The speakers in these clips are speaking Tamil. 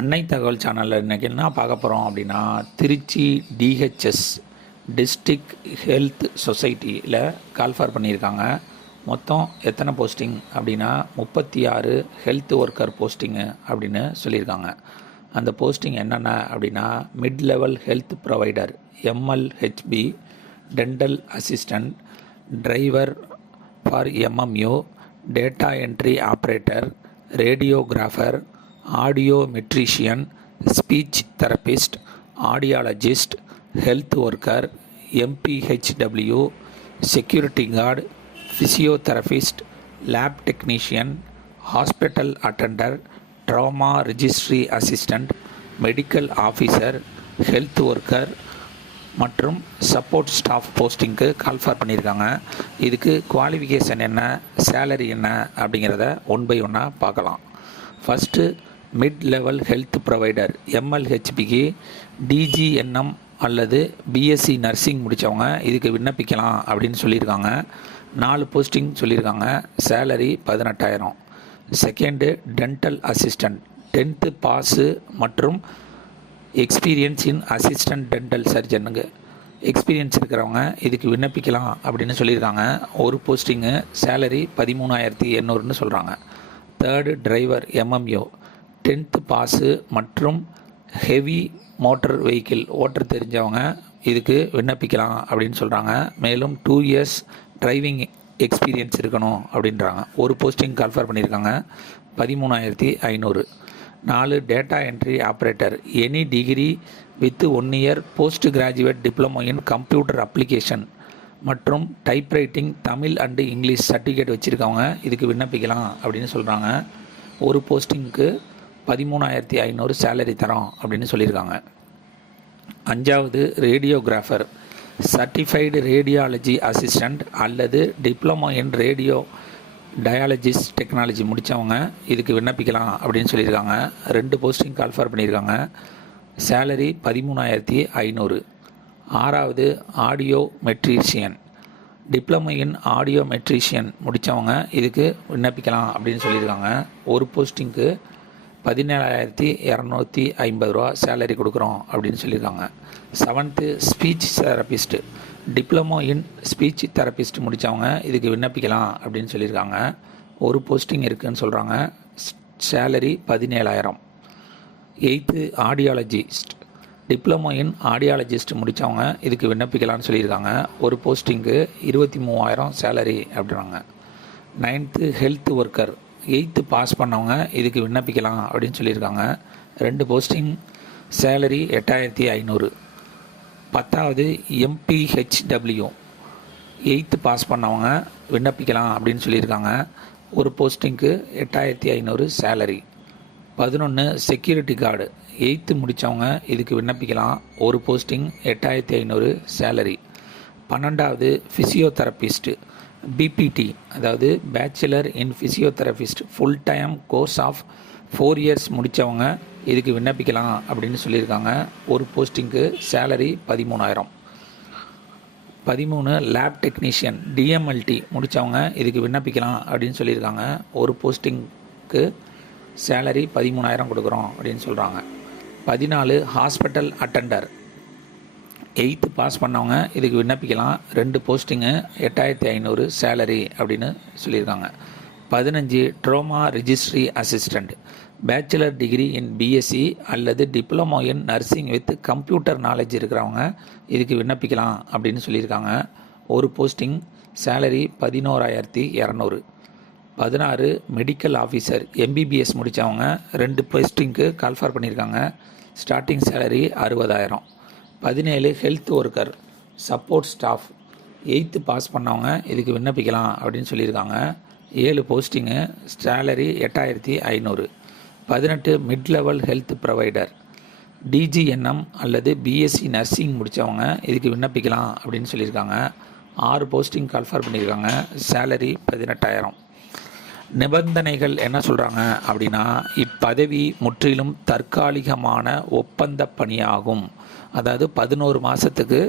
அன்னை தகவல் சேனலில் இன்றைக்கி என்ன பார்க்க போகிறோம் அப்படின்னா, திருச்சி டிஹெச்எஸ் டிஸ்ட்ரிக்ட் ஹெல்த் சொசைட்டியில் கால்ஃபார் பண்ணியிருக்காங்க. மொத்தம் எத்தனை போஸ்டிங் அப்படின்னா 36 ஹெல்த் ஒர்க்கர் போஸ்டிங்கு அப்படின்னு சொல்லியிருக்காங்க. அந்த போஸ்டிங் என்னென்ன அப்படின்னா, mid level health provider MLHP, dental assistant, driver for MMU, data entry operator, radiographer, audiometrician, speech therapist, audiologist, health worker, MPHW, security guard, physiotherapist, lab technician, hospital attendant, trauma registry assistant, medical officer, health worker மற்றும் சப்போர்ட் ஸ்டாஃப் போஸ்டிங்க்கு கால்ஃபார் பண்ணியிருக்காங்க. இதுக்கு குவாலிஃபிகேஷன் என்ன, சேலரி என்ன அப்படிங்கிறத ஒன் பை ஒன்னாக பார்க்கலாம். First mid level health provider எம்எல்ஹெச்பிக்கு டிஜிஎன்எம் அல்லது பிஎஸ்சி நர்சிங் முடித்தவங்க இதுக்கு விண்ணப்பிக்கலாம் அப்படின்னு சொல்லியிருக்காங்க. 4 போஸ்டிங் சொல்லியிருக்காங்க. Salary 18,000. Second dental assistant 10th pass மற்றும் எக்ஸ்பீரியன்ஸ் இன் அசிஸ்டன்ட் டென்டல் சர்ஜனுக்கு எக்ஸ்பீரியன்ஸ் இருக்கிறவங்க இதுக்கு விண்ணப்பிக்கலாம் அப்படின்னு சொல்லியிருக்காங்க. ஒரு போஸ்டிங்கு சேலரி 13,800ன்னு சொல்கிறாங்க. Third driver MMU 10th pass மற்றும் ஹெவி மோட்டர் வெஹிக்கிள் ஓட்ட தெரிஞ்சவங்க இதுக்கு விண்ணப்பிக்கலாம் அப்படின்னு சொல்கிறாங்க. மேலும் 2 years டிரைவிங் எக்ஸ்பீரியன்ஸ் இருக்கணும் அப்படின்றாங்க. ஒரு போஸ்டிங் கால்ஃபார் பண்ணியிருக்காங்க. 13,500. 4 data entry operator any degree with 1 year post graduate diploma in computer application மற்றும் typewriting Tamil and English certificate வச்சுருக்கவங்க இதுக்கு விண்ணப்பிக்கலாம் அப்படின்னு சொல்கிறாங்க. ஒரு போஸ்டிங்க்கு 13,500 சேலரி தரோம் அப்படின்னு சொல்லியிருக்காங்க. 5வது ரேடியோகிராஃபர் சர்டிஃபைடு ரேடியாலஜி அசிஸ்டண்ட் அல்லது டிப்ளமோ இன் ரேடியோ டயாலஜிஸ்ட் டெக்னாலஜி முடித்தவங்க இதுக்கு விண்ணப்பிக்கலாம் அப்படின்னு சொல்லியிருக்காங்க. 2 போஸ்டிங் கால்ஃபார் பண்ணியிருக்காங்க. சேலரி 13,500. 6வது ஆடியோ மெட்ரிஷியன் டிப்ளமோ இன் ஆடியோ மெட்ரிஷியன் முடித்தவங்க இதுக்கு விண்ணப்பிக்கலாம் அப்படின்னு சொல்லியிருக்காங்க. ஒரு போஸ்டிங்க்கு 17,250 ரூபா சேலரி கொடுக்குறோம் அப்படின்னு சொல்லியிருக்காங்க. 7th speech therapist diploma in speech therapist முடித்தவங்க இதுக்கு விண்ணப்பிக்கலாம் அப்படின்னு சொல்லியிருக்காங்க. ஒரு போஸ்டிங் இருக்குதுன்னு சொல்கிறாங்க. Salary 17,000. 8th audiologist diploma in audiologist முடித்தவங்க இதுக்கு விண்ணப்பிக்கலாம்னு சொல்லியிருக்காங்க. ஒரு போஸ்டிங்க்கு 23,000 சேலரி அப்படின்றாங்க. 9th health worker 8th pass பண்ணவங்க இதுக்கு விண்ணப்பிக்கலாம் அப்படின்னு சொல்லியிருக்காங்க. 2 போஸ்டிங் சேலரி 8,500. 10வது எம்பிஹெச்டபிள்யூ 8th பாஸ் பண்ணவங்க விண்ணப்பிக்கலாம் அப்படின்னு சொல்லியிருக்காங்க. ஒரு போஸ்டிங்க்கு 8,500 சேலரி. 11 செக்யூரிட்டி கார்டு 8th முடித்தவங்க இதுக்கு விண்ணப்பிக்கலாம். ஒரு போஸ்டிங் 8,500 சேலரி. 12வது ஃபிசியோதெரபிஸ்ட்டு பிபிடி அதாவது bachelor in physiotherapist full time course of 4 years முடித்தவங்க இதுக்கு விண்ணப்பிக்கலாம் அப்படின்னு சொல்லியிருக்காங்க. ஒரு போஸ்டிங்க்கு சேலரி 13,000. 13 லேப் டெக்னீஷியன் டிஎம்எல்டி முடித்தவங்க இதுக்கு விண்ணப்பிக்கலாம் அப்படின்னு சொல்லியிருக்காங்க. ஒரு போஸ்டிங்க்கு சேலரி 13,000 கொடுக்குறோம் அப்படின்னு சொல்கிறாங்க. 14 ஹாஸ்பிட்டல் அட்டெண்டர் 8th பாஸ் பண்ணவங்க இதுக்கு விண்ணப்பிக்கலாம். 2 போஸ்டிங்கு 8,500 சேலரி அப்படின்னு சொல்லியிருக்காங்க. 15 trauma registry assistant bachelor degree in BSc அல்லது diploma in nursing with computer knowledge இருக்கிறவங்க இதுக்கு விண்ணப்பிக்கலாம் அப்படின்னு சொல்லியிருக்காங்க. ஒரு posting salary 11,200. 16 medical officer MBBS முடித்தவங்க 2 போஸ்டிங்க்கு கால்ஃபார் பண்ணியிருக்காங்க. Starting salary 60,000. 17 health worker support staff 8th pass பண்ணவங்க இதுக்கு விண்ணப்பிக்கலாம் அப்படின்னு சொல்லியிருக்காங்க. 7 போஸ்டிங்கு salary 8,500. 18 mid level health provider DGNM அல்லது பிஎஸ்சி நர்சிங் முடித்தவங்க இதுக்கு விண்ணப்பிக்கலாம் அப்படின்னு சொல்லியிருக்காங்க. 6 போஸ்டிங் கால்ஃபார் பண்ணியிருக்காங்க. சேலரி 18,000. நிபந்தனைகள் என்ன சொல்கிறாங்க அப்படின்னா, இப்பதவி முற்றிலும் தற்காலிகமான ஒப்பந்த பணியாகும். அதாவது 11 மாதத்துக்கு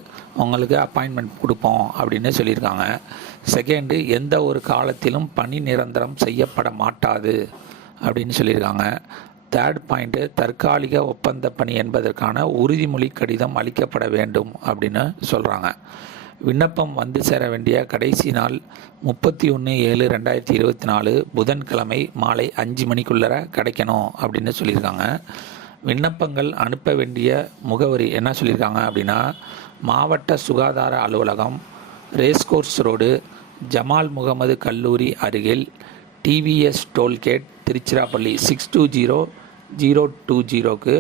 உங்களுக்கு அப்பாயின்மெண்ட் கொடுப்போம் அப்படின்னு சொல்லியிருக்காங்க. செகண்டு, எந்த ஒரு காலத்திலும் பணி நிரந்தரம் செய்யப்பட மாட்டாது அப்படின்னு சொல்லியிருக்காங்க. தேர்ட் பாயிண்ட்டு, தற்காலிக ஒப்பந்த பணி என்பதற்கான உறுதிமொழி கடிதம் அளிக்கப்பட வேண்டும் அப்படின்னு சொல்கிறாங்க. விண்ணப்பம் வந்து சேர வேண்டிய கடைசி நாள் 31/7/2024 புதன்கிழமை மாலை 5 மணிக்குள்ளே கிடைக்கணும் அப்படின்னு சொல்லியிருக்காங்க. விண்ணப்பங்கள் அனுப்ப வேண்டிய முகவரி என்ன சொல்லியிருக்காங்க அப்படின்னா, மாவட்ட சுகாதார அலுவலகம், ரேஸ்கோர்ஸ் ரோடு, ஜமால் முகமது கல்லூரி அருகில், டிவிஎஸ் டோல்கேட், திருச்சிராப்பள்ளி 620020க்கு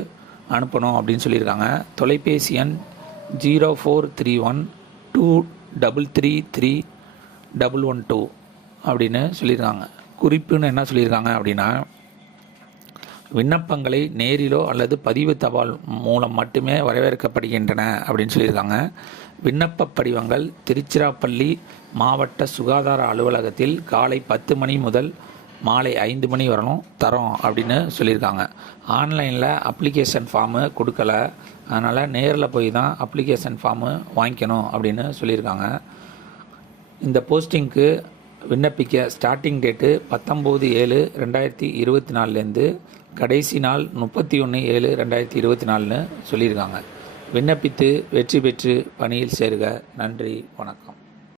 அனுப்பணும் அப்படின்னு சொல்லியிருக்காங்க. தொலைபேசி எண் 0431233112 அப்படின்னு சொல்லியிருக்காங்க. குறிப்புன்னு என்ன சொல்லியிருக்காங்க அப்படின்னா, விண்ணப்பங்களை நேரிலோ அல்லது பதிவு தபால் மூலம் மட்டுமே வரவேற்கப்படுகின்றன அப்படின்னு சொல்லியிருக்காங்க. விண்ணப்ப படிவங்கள் திருச்சிராப்பள்ளி மாவட்ட சுகாதார அலுவலகத்தில் காலை 10 மணி முதல் மாலை 5 மணி வரணும் தரோம் அப்படின்னு சொல்லியிருக்காங்க. ஆன்லைனில் அப்ளிகேஷன் ஃபார்மு கொடுக்கல, அதனால் நேரில் போய் தான் அப்ளிகேஷன் ஃபார்மு வாங்கிக்கணும் அப்படின்னு சொல்லியிருக்காங்க. இந்த போஸ்டிங்க்கு விண்ணப்பிக்க ஸ்டார்டிங் டேட்டு 19/7/2024 கடைசி நாள் 31/7/2024 சொல்லியிருக்காங்க. விண்ணப்பித்து வெற்றி பெற்று பணியில் சேருக. நன்றி, வணக்கம்.